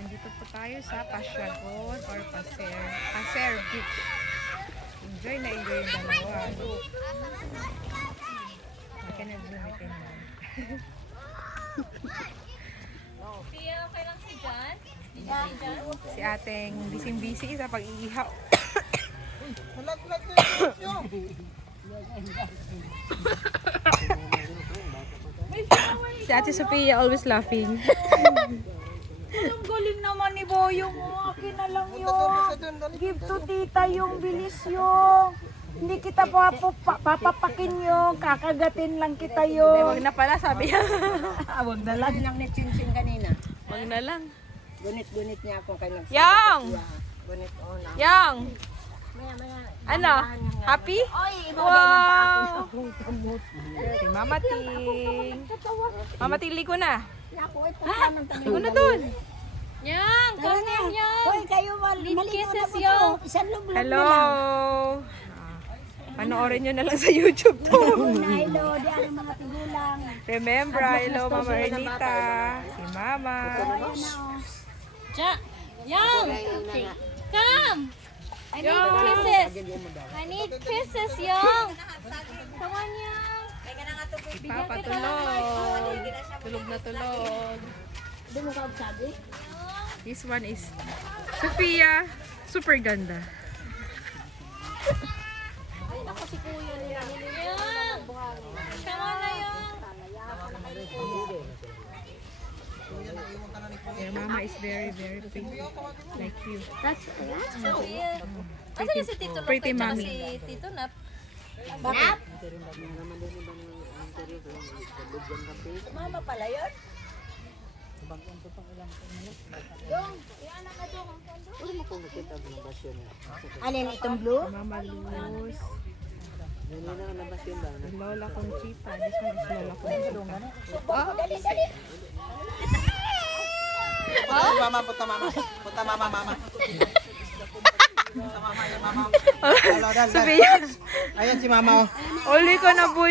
Nandito po tayo sa Pasyagon or Pasir Beach. Enjoy na enjoy yung dalawa. Akin na lumitin mo. Okay lang si John? Si ating bising-busy sa pag-iihaw. Si Ate Sophia always laughing. Ang galing naman ni Boyong. Akin na lang yun. Give to tita yung bilis yung. Hindi kita papapakin yung. Kakagatin lang kita yung. Wag na pala, sabi niya. Wag na lang. Lang ni Chinchin kanina. Wag na lang. Gunit-gunit niya ako kanyang Yang! gunit o na. Yang! Maya. Ano? Happy? Oy, Wow! Si Mama Ting. Mama Ting, ligo na. Ligo na dun. Yang! Come here, Yang! Hoy, kayo maligo kisses na po yung. to. Isang lublog Hello! na lang. Panoorin nyo na lang sa YouTube to. Hello, di ano mga tigulang. Remember, hello Mama Ernita. Si Mama. Yang! Come! I need kisses! I need kisses, Yang! Come on, Yang! Si Papa tulog. Tulog na tulog. Di mo sabi? This one is Sophia. Super ganda. Yang! Come on na, Yang! Your mama is very, very pretty. Like you. That's cute. Asa na si Tito Lopez Pretty at mommy. si Tito Nap? Nap? Mama pala yun? Alin itong blue? Mama Luz. Lola Conchita. This one is Lola Conchita. Dali, dali. Mama, punta mama. Punta mama, mama. Punta mama, yan mama. Sophia. Ayan si mama. Uli ko na boy.